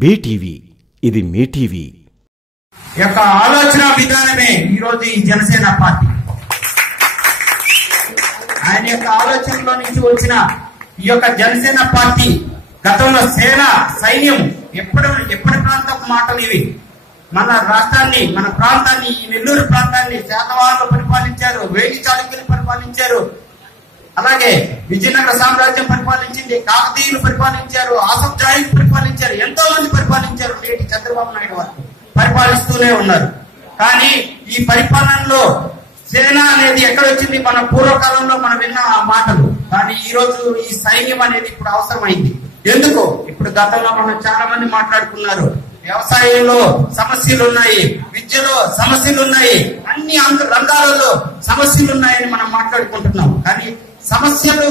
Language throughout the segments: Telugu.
బీటీవీ ఇది మీ టీవీ. యొక్క ఆలోచన విధానమే ఈరోజు ఈ జనసేన పార్టీ. ఆయన యొక్క ఆలోచనలో నుంచి వచ్చిన ఈ యొక్క జనసేన పార్టీ గతంలో సేన సైన్యం ఎప్పుడు ఎప్పటి ప్రాంతపు మాటలు ఇవి. మన రాష్ట్రాన్ని మన ప్రాంతాన్ని ఈ నెల్లూరు ప్రాంతాన్ని శాతవాహనులు పరిపాలించారు వేగి చాళుక్యులు పరిపాలించారు. అలాగే విజయనగర సామ్రాజ్యం పరిపాలించింది కాకతీయులు పరిపాలించారు ఆసం జాయిలు పరిపాలించారు ఎంతో మంది పరిపాలించారు నేటి చంద్రబాబు నాయుడు వారు. పరిపాలిస్తూనే ఉన్నారు. కానీ ఈ పరిపాలనలో సేన అనేది ఎక్కడ వచ్చింది మన పూర్వకాలంలో మనం విన్న ఆ మాటలు. కానీ ఈ రోజు ఈ సైన్యం అనేది ఇప్పుడు అవసరమైంది. ఎందుకు? ఇప్పుడు గతంలో మనం చాలా మంది మాట్లాడుకున్నారు. వ్యవసాయంలో సమస్యలు ఉన్నాయి విద్యలో సమస్యలు ఉన్నాయి అన్ని అంత రంగాలలో సమస్యలు ఉన్నాయని మనం మాట్లాడుకుంటున్నాం. కానీ సమస్యలు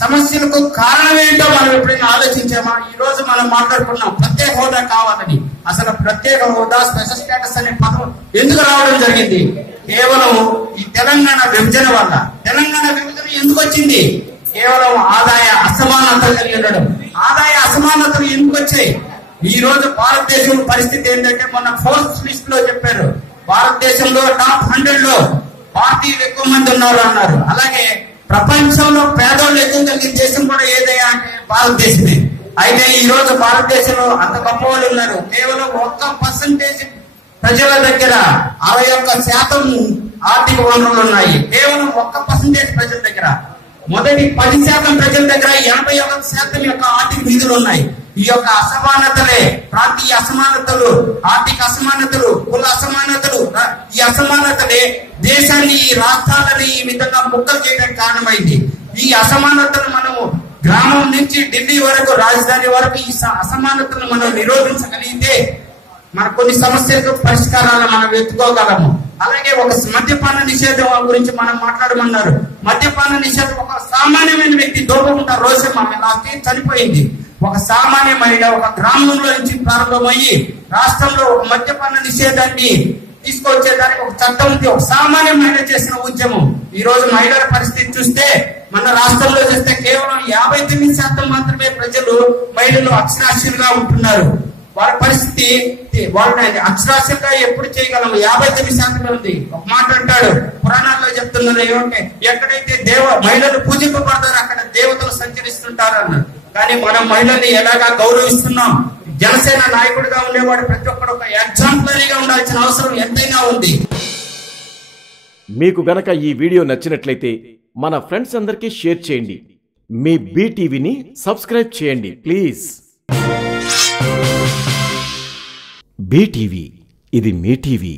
సమస్యలకు కారణం ఏంటో మనం ఎప్పుడైనా ఆలోచించామా? ఈ రోజు మనం మాట్లాడుకున్నాం ప్రత్యేక హోదా కావాలని. అసలు ప్రత్యేక హోదా స్పెషల్ స్టేటస్ అనే పదం ఎందుకు రావడం జరిగింది? కేవలం ఈ తెలంగాణ విభజన వల్ల. తెలంగాణ విభజన ఎందుకు వచ్చింది? కేవలం ఆదాయ అసమానతలు కలిగి ఉండడం. ఆదాయ అసమానతలు ఎందుకు వచ్చాయి? ఈ రోజు భారతదేశం పరిస్థితి ఏంటంటే మొన్న ఫోర్త్ లిస్ట్లో చెప్పారు భారతదేశంలో టాప్ హండ్రెడ్లో భారతీయులు ఎక్కువ మంది ఉన్నారు అన్నారు. అలాగే ప్రపంచంలో పేదోళ్ళు ఎక్కువ కలిగిన దేశం కూడా ఏదైనా అంటే భారతదేశమే. అయితే ఈ రోజు భారతదేశంలో అంత గొప్ప వాళ్ళు ఉన్నారు. కేవలం ఒక్క పర్సంటేజ్ ప్రజల దగ్గర అరవై ఒక్క శాతం ఆర్థిక వనరులు ఉన్నాయి. కేవలం ఒక్క పర్సంటేజ్ ప్రజల దగ్గర. మొదటి పది శాతం ప్రజల దగ్గర ఎనభై ఒక శాతం యొక్క ఆర్థిక నిధులు ఉన్నాయి. ఈ యొక్క అసమానతలే ప్రాంతీయ అసమానతలు ఆర్థిక అసమానతలు కుల అసమానతలు ఈ అసమానతలే దేశాన్ని ఈ రాష్ట్రాలని ఈ విధంగా ముక్కలు చేయడానికి కారణమైంది. ఈ అసమానతలు మనము గ్రామం నుంచి ఢిల్లీ వరకు రాజధాని వరకు ఈ అసమానతను మనం నిరోధించగలిగితే మన కొన్ని సమస్యలకు పరిష్కారాలు మనం వెతుకోగలము. అలాగే ఒక మద్యపాన నిషేధం గురించి మనం మాట్లాడమన్నారు. మద్యపాన నిషేధం ఒక సామాన్యమైన వ్యక్తి దోపకుంట రోజు ఆమె లాస్ట్ చనిపోయింది. ఒక సామాన్య మహిళ ఒక గ్రామంలో నుంచి ప్రారంభమయ్యి రాష్ట్రంలో ఒక మద్యపాన నిషేధాన్ని తీసుకొచ్చేదానికి ఒక చట్టం ఉంది. ఒక సామాన్య మహిళ చేసిన ఉద్యమం. ఈ రోజు మహిళల పరిస్థితి చూస్తే మన రాష్ట్రంలో చూస్తే కేవలం యాభై తొమ్మిది శాతం మాత్రమే ప్రజలు మహిళలు అక్షరాస్యులుగా ఉంటున్నారు. వారి పరిస్థితి వాళ్ళని అక్షరాస్యంగా ఎప్పుడు చేయగలము? యాభై తొమ్మిది శాతమే ఉంది. ఒక మాట అంటాడు. పురాణాల్లో చెప్తున్నారు ఏమంటే ఎక్కడైతే దేవ మహిళలు పూజింపబడతారో అక్కడ దేవతలు సంచరిస్తుంటారు అన్నారు కానీ మనం మహిళల్ని ఎలాగా గౌరవిస్తున్నాం? జనసేన నాయకుడిగా ఉండేవాడు ప్రతి ఒక్కరు ఒక ఎగ్జాంపులరీగా ఉండాల్సిన అవసరం ఎంతైనా ఉంది. మీకు గనక ఈ వీడియో నచ్చినట్లయితే మన ఫ్రెండ్స్ అందరికీ షేర్ చేయండి. మీ బీటీవీని సబ్స్క్రైబ్ చేయండి ప్లీజ్. బీటీవీ ఇది మీ టీవీ.